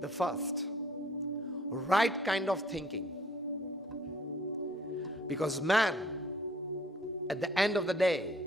The first, right kind of thinking. Because man, at the end of the day,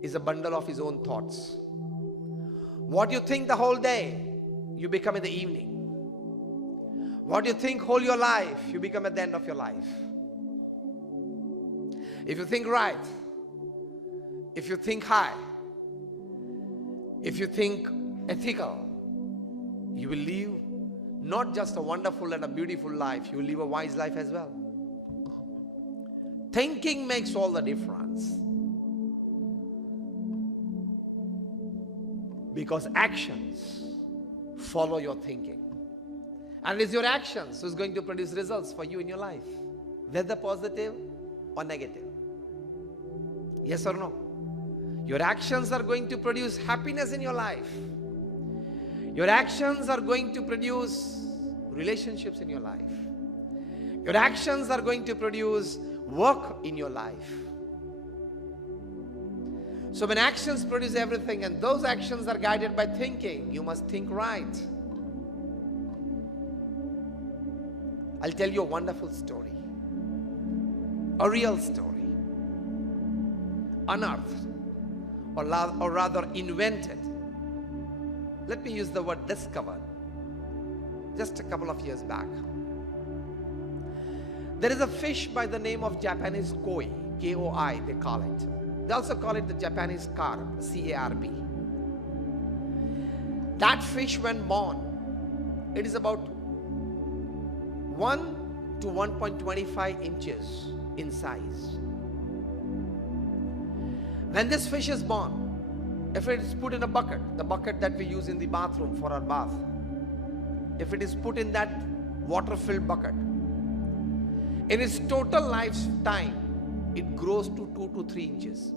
is a bundle of his own thoughts. What you think the whole day, you become in the evening. What you think whole your life, you become at the end of your life. If you think right, if you think high, if you think ethical, you will live not just a wonderful and a beautiful life, you will live a wise life as well. Thinking makes all the difference. Because actions follow your thinking. And it is your actions who's going to produce results for you in your life, whether positive or negative. Yes or no? Your actions are going to produce happiness in your life. Your actions are going to produce relationships in your life. Your actions are going to produce work in your life. So when actions produce everything, and those actions are guided by thinking, you must think right. I'll tell you a wonderful story. A real story. Unearthed, or rather invented. Let me use the word discovered. Just a couple of years back. There is a fish by the name of Japanese koi, K-O-I they call it. They also call it the Japanese carp, C-A-R-B. That fish when born, it is about 1 to 1.25 inches in size. When this fish is born, if it is put in a bucket, the bucket that we use in the bathroom for our bath, if it is put in that water-filled bucket, in its total lifetime, it grows to 2 to 3 inches.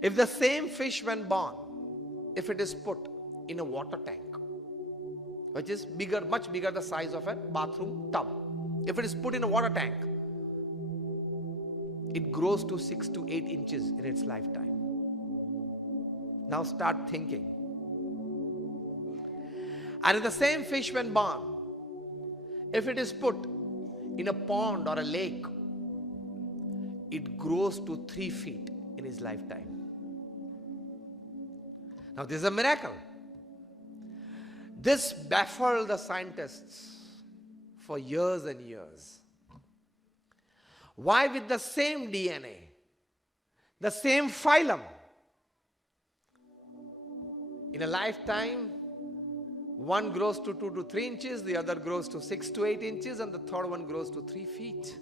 If the same fish when born, if it is put in a water tank, which is bigger, much bigger the size of a bathroom tub, if it is put in a water tank, it grows to 6 to 8 inches in its lifetime. Now start thinking. And if the same fish when born, if it is put in a pond or a lake, it grows to 3 feet in his lifetime. Now this is a miracle. This baffled the scientists for years and years. Why with the same DNA, the same phylum, in a lifetime, one grows to 2 to 3 inches, the other grows to 6 to 8 inches, and the third one grows to 3 feet.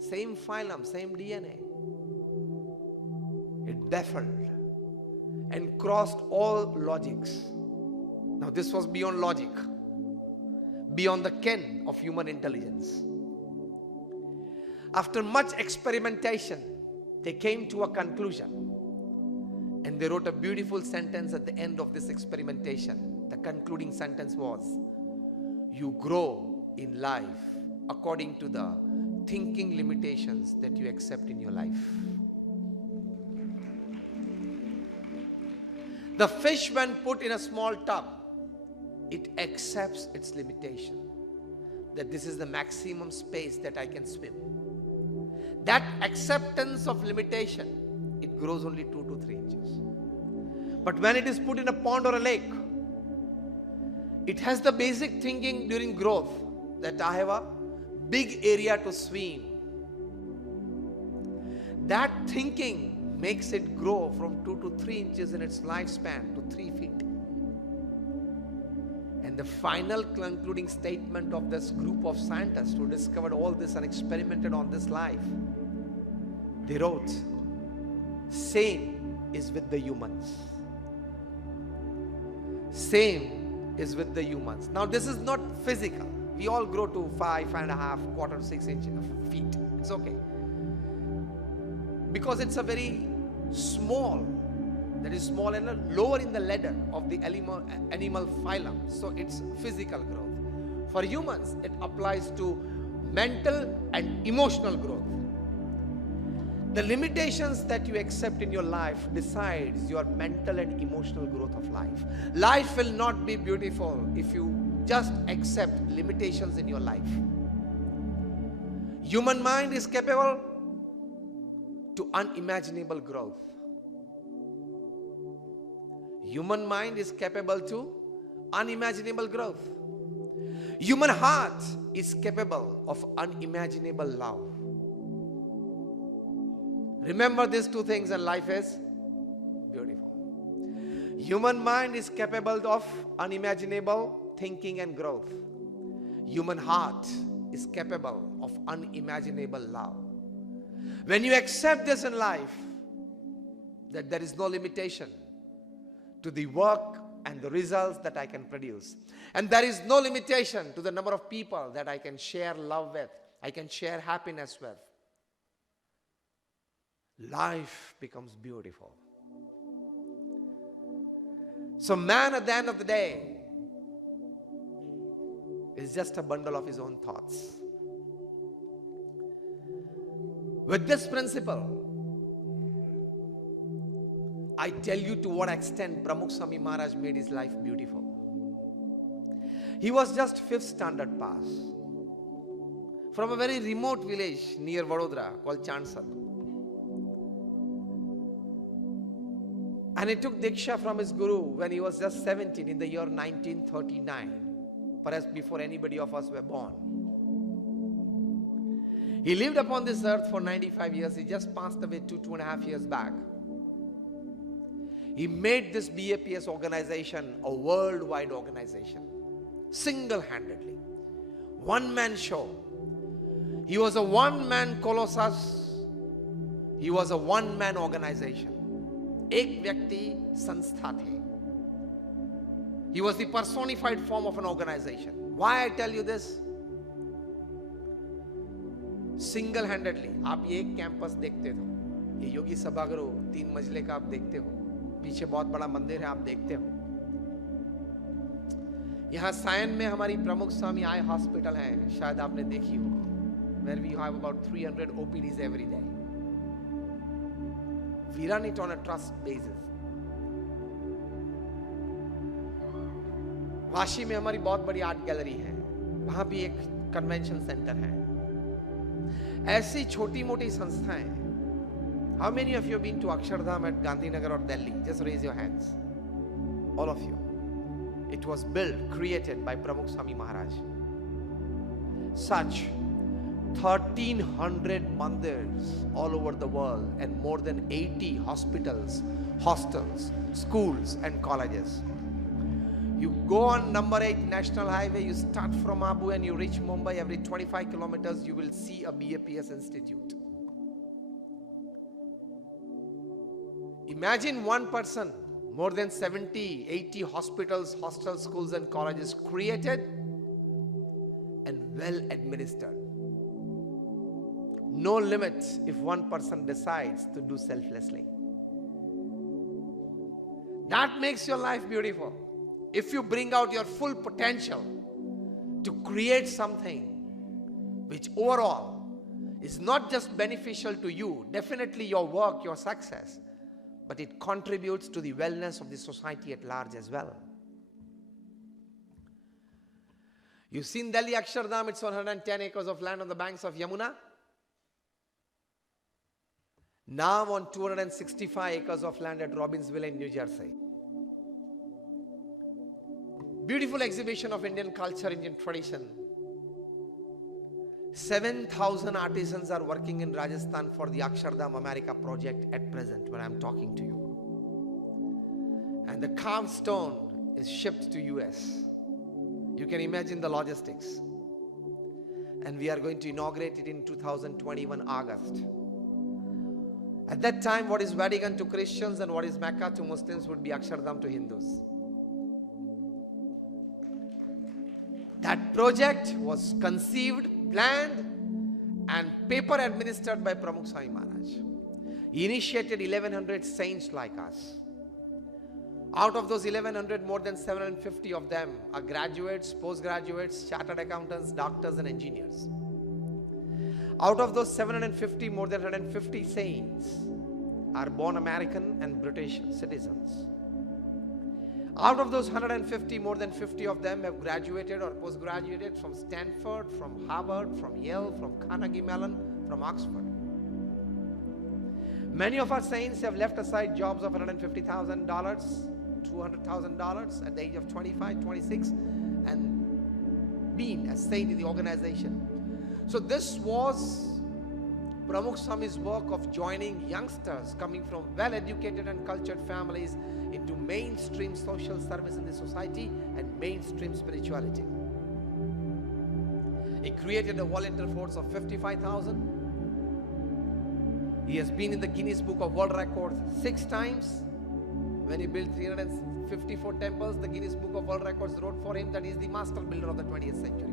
Same phylum, same DNA. It baffled and crossed all logics. Now this was beyond logic, beyond the ken of human intelligence. After much experimentation, they came to a conclusion. And they wrote a beautiful sentence at the end of this experimentation. The concluding sentence was, you grow in life according to the thinking limitations that you accept in your life. The fish, when put in a small tub, it accepts its limitation. That this is the maximum space that I can swim. That acceptance of limitation, it grows only 2 to 3 inches. But when it is put in a pond or a lake, it has the basic thinking during growth that I have a big area to swim. That thinking makes it grow from 2 to 3 inches in its lifespan to 3 feet. And the final concluding statement of this group of scientists who discovered all this and experimented on this life, they wrote, same is with the humans. Same is with the humans. Now this is not physical. We all grow to 5, 5.5, quarter to 6 inches feet. It's okay. Because it's a very small, that is small and lower in the ladder of the animal phylum. So it's physical growth. For humans, it applies to mental and emotional growth. The limitations that you accept in your life decides your mental and emotional growth of life. Life will not be beautiful if you just accept limitations in your life. Human mind is capable to unimaginable growth. Human mind is capable to unimaginable growth. Human heart is capable of unimaginable love. Remember these two things and life is beautiful. Human mind is capable of unimaginable thinking and growth. Human heart is capable of unimaginable love. When you accept this in life, that there is no limitation to the work and the results that I can produce. And there is no limitation to the number of people that I can share love with, I can share happiness with. Life becomes beautiful. So man at the end of the day is just a bundle of his own thoughts. With this principle, I tell you to what extent Pramukh Swami Maharaj made his life beautiful. He was just 5th standard pass from a very remote village near Vadodara called Chansal. And he took Diksha from his Guru when he was just 17 in the year 1939, perhaps before anybody of us were born. He lived upon this earth for 95 years. He just passed away 2.5 years back. He made this BAPS organization a worldwide organization, single-handedly. One-man show. He was a one-man colossus. He was a one-man organization. Ek vyakti sanstha the. He was the personified form of an organization. Why I tell you this? Single-handedly. आप ये एक campus देखते हो, ये योगी सभागृह 3 मंजिले का आप देखते हो, पीछे बहुत बड़ा मंदिर है आप देखते हो. यहाँ सायन में हमारी प्रमुख स्वामी आई हॉस्पिटल है, शायद आपने देखी हो, where we have about 300 OPDs every day. We run it on a trust basis. Vashi में हमारी बहुत बड़ी आर्ट गैलरी है, वहां भी एक कन्वेंशन सेंटर है. ऐसी छोटी मोटी संस्थाएं. How many of you have been to Akshardham at Gandhinagar or Delhi? Just raise your hands. All of you. It was built, created by Pramukh Swami Maharaj. Such 1,300 mandirs all over the world and more than 80 hospitals, hostels, schools and colleges. You go on number 8 National Highway, you start from Abu and you reach Mumbai. Every 25 kilometers you will see a BAPS institute. Imagine one person, more than 70, 80 hospitals, hostels, schools and colleges created and well administered. No limits if one person decides to do selflessly. That makes your life beautiful. If you bring out your full potential to create something which overall is not just beneficial to you, definitely your work, your success, but it contributes to the wellness of the society at large as well. You've seen Delhi Akshardham, it's 110 acres of land on the banks of Yamuna. Now on 265 acres of land at Robbinsville in New Jersey. Beautiful exhibition of Indian culture, Indian tradition. 7,000 artisans are working in Rajasthan for the Akshardham America project at present when I'm talking to you. And the carved stone is shipped to US. You can imagine the logistics. And we are going to inaugurate it in 2021 August. At that time, what is Vatican to Christians and what is Mecca to Muslims would be Akshardham to Hindus. That project was conceived, planned and paper administered by Pramukh Swami Maharaj. He initiated 1100 saints like us. Out of those 1100, more than 750 of them are graduates, postgraduates, chartered accountants, doctors and engineers. Out of those 750, more than 150 saints are born American and British citizens. Out of those 150, more than 50 of them have graduated or post-graduated from Stanford, from Harvard, from Yale, from Carnegie Mellon, from Oxford. Many of our saints have left aside jobs of $150,000, $200,000 at the age of 25, 26 and been a saint in the organization. So this was Pramukh Swami's work of joining youngsters coming from well-educated and cultured families into mainstream social service in the society and mainstream spirituality. He created a volunteer force of 55,000. He has been in the Guinness Book of World Records 6 times. When he built 354 temples, the Guinness Book of World Records wrote for him that he is the master builder of the 20th century.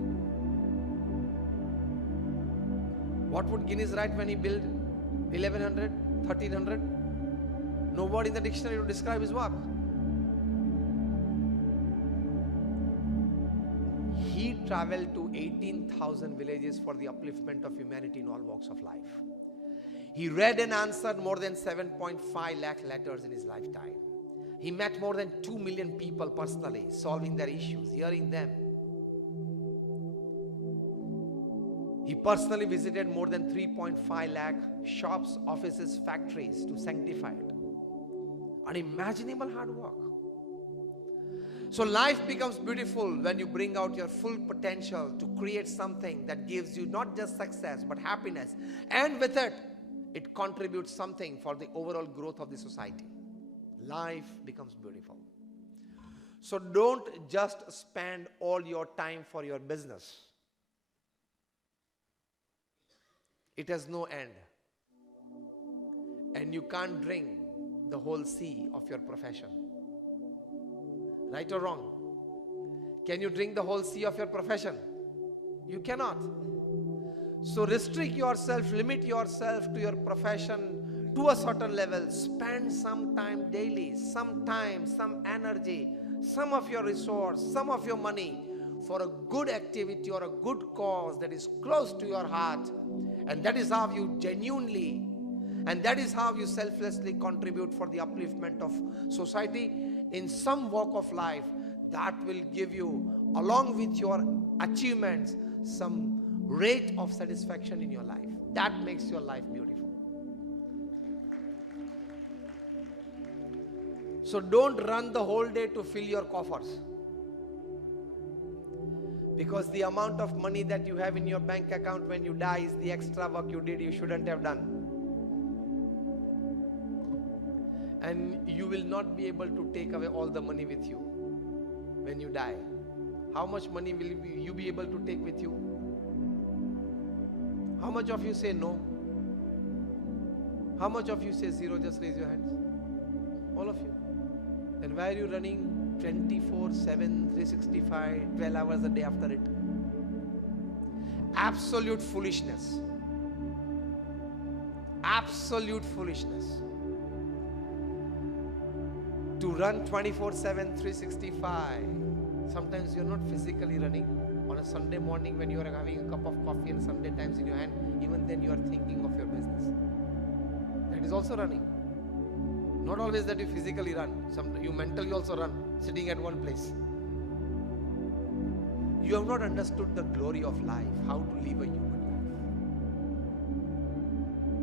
What would Guinness write when he built 1100, 1300? No word in the dictionary to describe his work. He traveled to 18,000 villages for the upliftment of humanity in all walks of life. He read and answered more than 7.5 lakh letters in his lifetime. He met more than 2 million people personally, solving their issues, hearing them. He personally visited more than 3.5 lakh shops, offices, factories to sanctify it. Unimaginable hard work. So life becomes beautiful when you bring out your full potential to create something that gives you not just success but happiness, and with it, it contributes something for the overall growth of the society. Life becomes beautiful. So don't just spend all your time for your business. It has no end. And you can't drink the whole sea of your profession. Right or wrong? Can you drink the whole sea of your profession? You cannot. So restrict yourself, limit yourself to your profession to a certain level. Spend some time daily, some time, some energy, some of your resource, some of your money for a good activity or a good cause that is close to your heart. And that is how you genuinely, and that is how you selflessly contribute for the upliftment of society in some walk of life. That will give you, along with your achievements, some rate of satisfaction in your life. That makes your life beautiful. So don't run the whole day to fill your coffers. Because the amount of money that you have in your bank account when you die is the extra work you did you shouldn't have done. And you will not be able to take away all the money with you when you die. How much money will you be able to take with you? How much of you say no? How much of you say zero? Just raise your hands. All of you. Then why are you running 24/7, 365, 12 hours a day after it? Absolute foolishness. Absolute foolishness. To run 24/7, 365. Sometimes you're not physically running. On a Sunday morning when you are having a cup of coffee and Sunday times in your hand, even then you are thinking of your business. That is also running. Not always that you physically run. You mentally also run, sitting at one place. You have not understood the glory of life, how to live a human